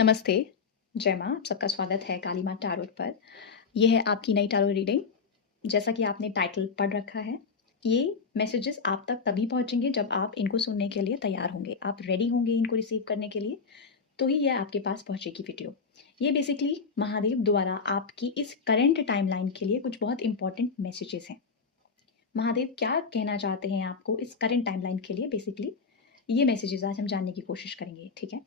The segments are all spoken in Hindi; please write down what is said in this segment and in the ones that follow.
नमस्ते, जय माँ, आप सबका स्वागत है काली माँ टैरोट पर। ये है आपकी नई टैरो रीडिंग। जैसा कि आपने टाइटल पढ़ रखा है, ये मैसेजेस आप तक तभी पहुँचेंगे जब आप इनको सुनने के लिए तैयार होंगे। आप रेडी होंगे इनको रिसीव करने के लिए, तो ही ये आपके पास पहुँचेगी वीडियो। ये बेसिकली महादेव द्वारा आपकी इस करंट टाइमलाइन के लिए कुछ बहुत इंपॉर्टेंट मैसेजेस हैं। महादेव क्या कहना चाहते हैं आपको इस करंट टाइमलाइन के लिए, बेसिकली ये मैसेजेस आज हम जानने की कोशिश करेंगे, ठीक है?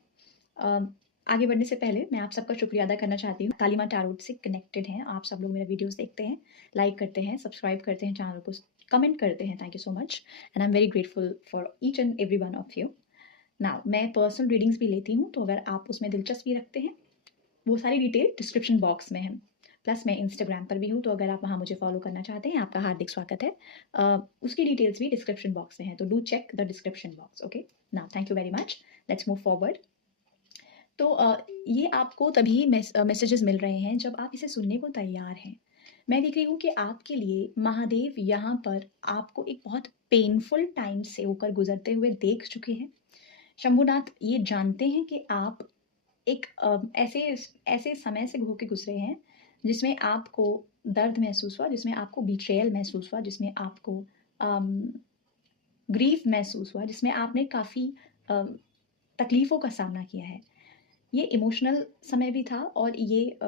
अ, आगे बढ़ने से पहले मैं आप सबका शुक्रिया अदा करना चाहती हूँ। काली माँ टैरोट से कनेक्टेड हैं, आप सब लोग मेरा वीडियोस देखते हैं, लाइक करते हैं, सब्सक्राइब करते हैं चैनल को, कमेंट करते हैं। Thank you so much and I am very grateful for each and every one of you. Now मैं पर्सनल रीडिंग्स भी लेती हूँ, तो अगर आप उसमें दिलचस्पी रखते हैं, वो सारी डिटेल डिस्क्रिप्शन बॉक्स में है। प्लस मैं इंस्टाग्राम पर भी हूँ, तो अगर आप वहाँ मुझे फॉलो करना चाहते हैं, आपका हार्दिक स्वागत है। उसकी डिटेल्स भी डिस्क्रिप्शन बॉक्स में है, तो do check the description box. Okay, now thank you very much. Let's move forward. तो ये आपको तभी मैसेजेस मिल रहे हैं जब आप इसे सुनने को तैयार हैं। मैं देख रही हूँ कि आपके लिए महादेव यहाँ पर आपको एक बहुत पेनफुल टाइम से होकर गुजरते हुए देख चुके हैं। शंभुनाथ ये जानते हैं कि आप एक ऐसे ऐसे समय से होके गुजरे हैं जिसमें आपको दर्द महसूस हुआ, जिसमें आपको बिट्रेयल महसूस हुआ, जिसमें आपको ग्रीफ महसूस हुआ, जिसमें आपने काफ़ी तकलीफ़ों का सामना किया है। ये इमोशनल समय भी था और ये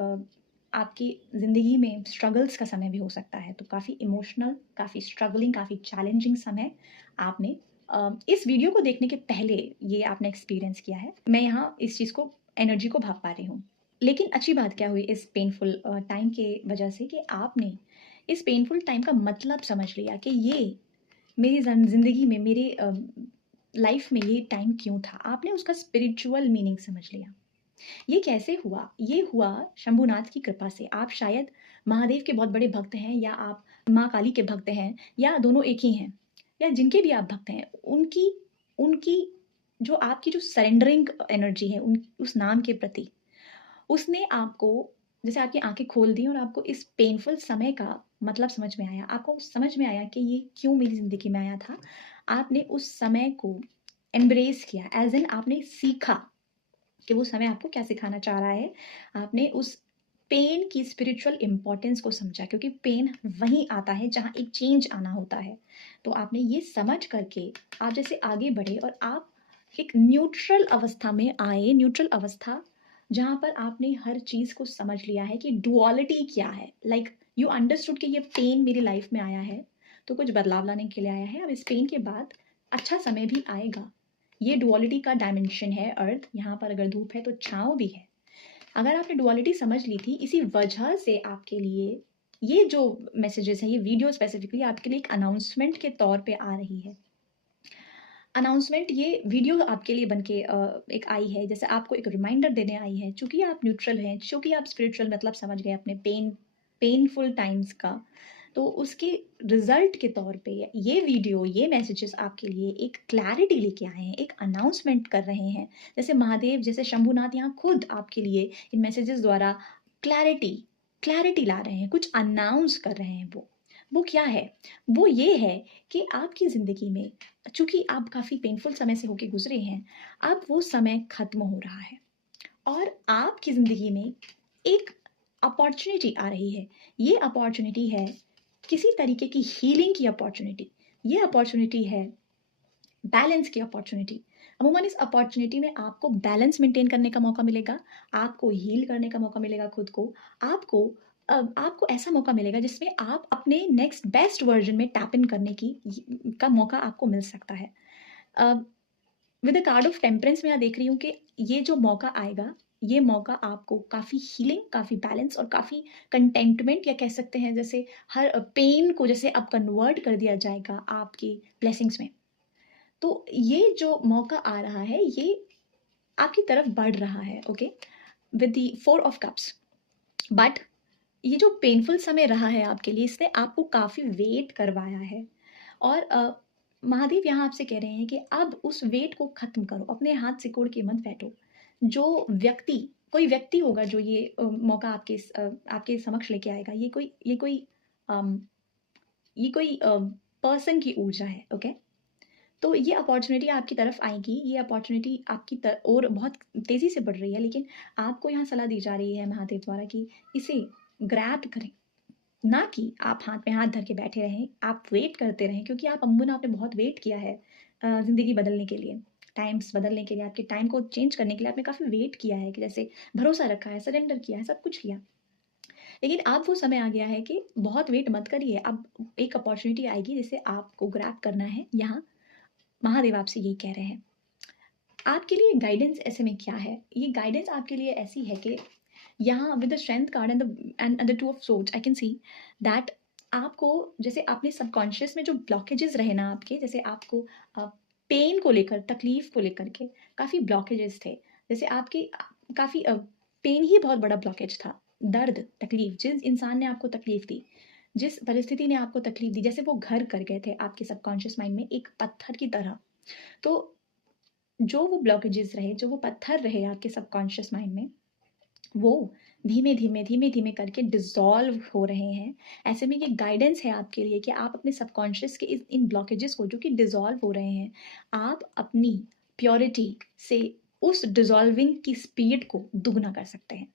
आपकी ज़िंदगी में स्ट्रगल्स का समय भी हो सकता है। तो काफ़ी इमोशनल, काफ़ी स्ट्रगलिंग, काफ़ी चैलेंजिंग समय आपने इस वीडियो को देखने के पहले ये आपने एक्सपीरियंस किया है। मैं यहाँ इस चीज़ को, एनर्जी को भाप पा रही हूँ। लेकिन अच्छी बात क्या हुई इस पेनफुल टाइम के वजह से कि आपने इस पेनफुल टाइम का मतलब समझ लिया कि ये मेरी ज़िंदगी में, मेरे लाइफ में ये टाइम क्यों था। आपने उसका स्पिरिचुअल मीनिंग समझ लिया। ये कैसे हुआ? ये हुआ शंभुनाथ की कृपा से। आप शायद महादेव के बहुत बड़े भक्त हैं, या आप माँ काली के भक्त हैं, या दोनों एक ही हैं, या जिनके भी आप भक्त हैं, उनकी उनकी जो आपकी जो सरेंडरिंग एनर्जी है उस नाम के प्रति, उसने आपको, जैसे आपकी आंखें खोल दी और आपको इस पेनफुल समय का मतलब समझ में आया। आपको समझ में आया कि ये क्यों मेरी ज़िंदगी में आया था। आपने उस समय को एम्ब्रेस किया, एज़ इन आपने सीखा कि वो समय आपको क्या सिखाना चाह रहा है। आपने उस पेन की स्पिरिचुअल इम्पोर्टेंस को समझा, क्योंकि पेन वहीं आता है जहाँ एक चेंज आना होता है। तो आपने ये समझ करके आप जैसे आगे बढ़े और आप एक न्यूट्रल अवस्था में आए, न्यूट्रल अवस्था जहाँ पर आपने हर चीज़ को समझ लिया है कि डुअलिटी क्या है। लाइक यू अंडरस्टूड कि ये पेन मेरी लाइफ में आया है, तो कुछ बदलाव लाने के लिए आया है। अब इस पेन के बाद अच्छा समय भी आएगा। ये डुअलिटी का डायमेंशन है अर्थ। यहाँ पर अगर धूप है तो छाँव भी है। अगर आपने डुअलिटी समझ ली थी, इसी वजह से आपके लिए ये जो मैसेजेस हैं, ये वीडियो स्पेसिफिकली आपके लिए एक अनाउंसमेंट के तौर पे आ रही है। अनाउंसमेंट, ये वीडियो आपके लिए बनके एक आई है, जैसे आपको एक रिमाइंडर देने आई है। चूँकि आप न्यूट्रल हैं, चूँकि आप स्पिरिचुअल मतलब समझ गए अपने पेनफुल टाइम्स का, तो उसके रिजल्ट के तौर पे ये वीडियो, ये मैसेजेस आपके लिए एक क्लैरिटी लेके आए हैं, एक अनाउंसमेंट कर रहे हैं। जैसे महादेव, जैसे शंभुनाथ यहाँ खुद आपके लिए इन मैसेजेस द्वारा क्लैरिटी क्लैरिटी ला रहे हैं, कुछ अनाउंस कर रहे हैं। वो क्या है? वो ये है कि आपकी ज़िंदगी में, चूँकि आप काफ़ी पेनफुल समय से होके गुज़रे हैं, अब वो समय ख़त्म हो रहा है और आपकी ज़िंदगी में एक अपॉर्च्युनिटी आ रही है। ये अपॉर्च्युनिटी है किसी तरीके की हीलिंग की अपॉर्च्युनिटी। ये अपॉर्च्युनिटी है बैलेंस की अपॉर्च्युनिटी। अमूमन इस अपॉर्च्युनिटी में आपको बैलेंस मेंटेन करने का मौका मिलेगा, आपको हील करने का मौका मिलेगा खुद को, आपको ऐसा मौका मिलेगा जिसमें आप अपने नेक्स्ट बेस्ट वर्जन में टैप इन करने का मौका आपको मिल सकता है। With the card of temperance मैं यहाँ देख रही हूँ कि ये जो मौका आएगा, ये मौका आपको काफ़ी हीलिंग, काफ़ी बैलेंस और काफ़ी कंटेंटमेंट, या कह सकते हैं जैसे हर पेन को जैसे अब कन्वर्ट कर दिया जाएगा आपकी ब्लेसिंग्स में। तो ये जो मौका आ रहा है, ये आपकी तरफ बढ़ रहा है। Okay, with the 4 of cups. But ये जो पेनफुल समय रहा है आपके लिए, इसने आपको काफ़ी वेट करवाया है। और महादेव यहाँ आपसे कह रहे हैं कि अब उस वेट को ख़त्म करो, अपने हाथ सिकोड़ के मत बैठो। जो व्यक्ति, कोई व्यक्ति होगा जो ये मौका आपके समक्ष लेके आएगा, ये कोई पर्सन की ऊर्जा है। ओके, तो ये अपॉर्चुनिटी आपकी तरफ आएगी, ये अपॉर्चुनिटी आपकी और बहुत तेज़ी से बढ़ रही है, लेकिन आपको यहाँ सलाह दी जा रही है महादेव द्वारा कि इसे ग्रैब करें, ना कि आप हाथ में हाथ धर के बैठे रहें, आप वेट करते रहें, क्योंकि आप अम्बुन आपने बहुत वेट किया है ज़िंदगी बदलने के लिए, टाइम्स बदलने के लिए, आपके टाइम को चेंज करने के लिए आपने काफ़ी वेट किया है, कि जैसे भरोसा रखा है, सरेंडर किया है, सब कुछ किया। लेकिन अब वो समय आ गया है कि बहुत वेट मत करिए, अब एक अपॉर्चुनिटी आएगी जिसे आपको ग्रैब करना है। यहाँ महादेव आपसे यही कह रहे हैं। आपके लिए गाइडेंस ऐसे में क्या है? ये गाइडेंस आपके लिए ऐसी है कि यहाँ with the strength card and the two of swords I can see that आपको, जैसे आपने सबकॉन्शियस में जो ब्लॉकेजेस रहे ना आपके, जैसे आपको पेन को लेकर, तकलीफ को लेकर के काफ़ी ब्लॉकेजेस थे, जैसे आपकी काफ़ी पेन ही बहुत बड़ा ब्लॉकेज था, दर्द, तकलीफ, जिस इंसान ने आपको तकलीफ दी, जिस परिस्थिति ने आपको तकलीफ दी, जैसे वो घर कर गए थे आपके सबकॉन्शियस माइंड में एक पत्थर की तरह। तो जो वो ब्लॉकेजेस रहे, जो वो पत्थर रहे आपके सबकॉन्शियस माइंड में, वो धीमे धीमे धीमे धीमे करके डिसॉल्व हो रहे हैं। ऐसे में ये गाइडेंस है आपके लिए कि आप अपने सबकॉन्शियस के इन ब्लॉकेजेस को, जो कि डिसॉल्व हो रहे हैं, आप अपनी प्योरिटी से उस डिसॉल्विंग की स्पीड को दुगना कर सकते हैं।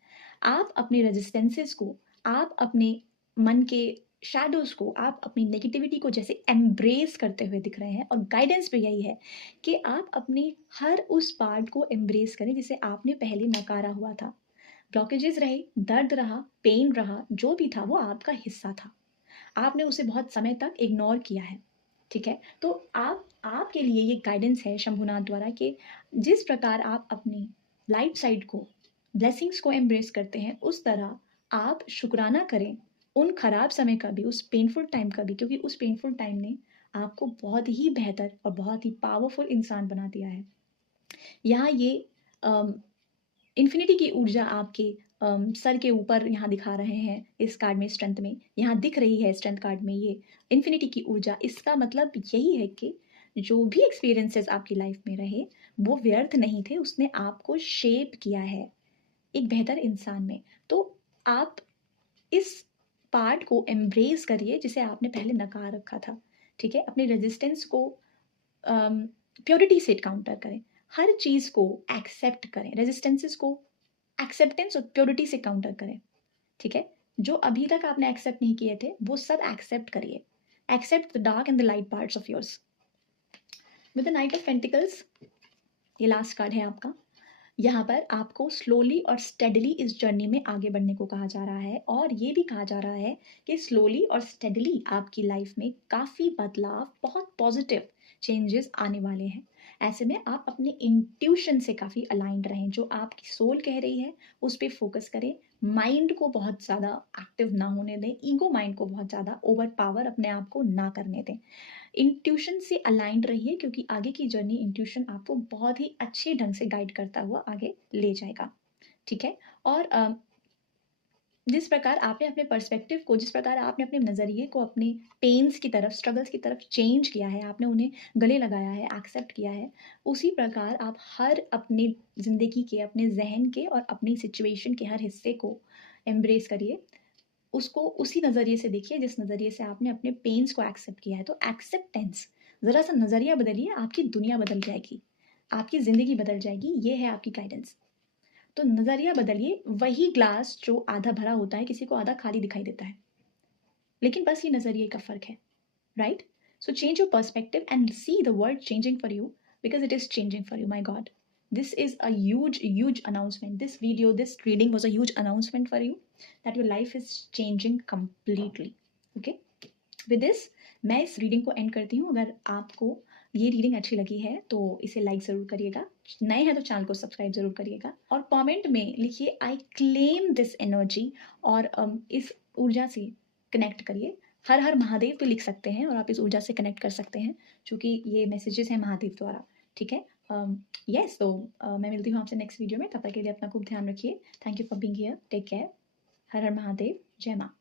आप अपने रेजिस्टेंसेस को, आप अपने मन के शैडोज को, आप अपनी नेगेटिविटी को जैसे एम्ब्रेस करते हुए दिख रहे हैं, और गाइडेंस भी यही है कि आप अपने हर उस पार्ट को एम्ब्रेस करें जिसे आपने पहले नकारा हुआ था। ब्लॉकेजेस रहे, दर्द रहा, पेन रहा, जो भी था वो आपका हिस्सा था, आपने उसे बहुत समय तक इग्नोर किया है। ठीक है, तो आपके लिए ये गाइडेंस है शंभुनाथ द्वारा कि जिस प्रकार आप अपनी लाइट साइड को, ब्लेसिंग्स को एम्ब्रेस करते हैं, उस तरह आप शुक्राना करें उन खराब समय का भी, उस पेनफुल टाइम का भी, क्योंकि उस पेनफुल टाइम ने आपको बहुत ही बेहतर और बहुत ही पावरफुल इंसान बना दिया है। यहाँ ये इन्फिनिटी की ऊर्जा आपके सर के ऊपर यहाँ दिखा रहे हैं, इस कार्ड में स्ट्रेंथ में यहाँ दिख रही है, स्ट्रेंथ कार्ड में ये इन्फिनिटी की ऊर्जा। इसका मतलब यही है कि जो भी एक्सपीरियंसेस आपकी लाइफ में रहे वो व्यर्थ नहीं थे, उसने आपको शेप किया है एक बेहतर इंसान में। तो आप इस पार्ट को एम्ब्रेस करिए जिसे आपने पहले नकार रखा था। ठीक है, अपने रेजिस्टेंस को प्योरिटी से काउंटर करें, हर चीज़ को एक्सेप्ट करें, रेजिस्टेंसेस को एक्सेप्टेंस और प्योरिटी से काउंटर करें। ठीक है, जो अभी तक आपने एक्सेप्ट नहीं किए थे वो सब एक्सेप्ट करिए। Accept the dark and the light parts of yours. With the knight of pentacles, ये लास्ट कार्ड है आपका। यहाँ पर आपको स्लोली और स्टेडली इस जर्नी में आगे बढ़ने को कहा जा रहा है, और ये भी कहा जा रहा है कि स्लोली और स्टेडली आपकी लाइफ में काफ़ी बदलाव, बहुत पॉजिटिव चेंजेस आने वाले हैं। ऐसे में आप अपने इंट्यूशन से काफ़ी अलाइंड रहें, जो आपकी सोल कह रही है उस पर फोकस करें, माइंड को बहुत ज़्यादा एक्टिव ना होने दें, ईगो माइंड को बहुत ज़्यादा ओवर पावर अपने आप को ना करने दें। इंट्यूशन से अलाइंड रहिए, क्योंकि आगे की जर्नी इंट्यूशन आपको बहुत ही अच्छे ढंग से गाइड करता हुआ आगे ले जाएगा। ठीक है, और जिस प्रकार आपने अपने पर्सपेक्टिव को, जिस प्रकार आपने अपने नज़रिए को अपने पेन्स की तरफ, स्ट्रगल्स की तरफ चेंज किया है, आपने उन्हें गले लगाया है, एक्सेप्ट किया है, उसी प्रकार आप हर अपने ज़िंदगी के, अपने जहन के और अपनी सिचुएशन के हर हिस्से को एम्ब्रेस करिए, उसको उसी नज़रिए से देखिए जिस नज़रिए से आपने अपने पेन्स को एक्सेप्ट किया है। तो एक्सेप्टेंस, ज़रा सा नज़रिया बदलिए, आपकी दुनिया बदल जाएगी, आपकी ज़िंदगी बदल जाएगी। ये है आपकी गाइडेंस। तो नज़रिया बदलिए, वही ग्लास जो आधा भरा होता है किसी को आधा खाली दिखाई देता है, लेकिन बस ये नज़रिए का फ़र्क है, right? So change your perspective and see the world changing for you, because it is changing for you, my God. This is a huge announcement. This video, this reading was a huge announcement for you that your life is changing completely. Okay? With this, मैं इस रीडिंग को एंड करती हूँ। अगर आपको ये रीडिंग अच्छी लगी है तो इसे लाइक ज़रूर करिएगा, नए हैं तो चैनल को सब्सक्राइब ज़रूर करिएगा, और कमेंट में लिखिए आई क्लेम दिस एनर्जी, और इस ऊर्जा से कनेक्ट करिए। हर हर महादेव भी लिख सकते हैं और आप इस ऊर्जा से कनेक्ट कर सकते हैं, क्योंकि ये मैसेजेस हैं महादेव द्वारा। ठीक है, यस, तो मैं मिलती हूँ आपसे नेक्स्ट वीडियो में। तब तक के लिए अपना खूब ध्यान रखिए। Thank you for being here, take care, हर हर महादेव, जय माँ।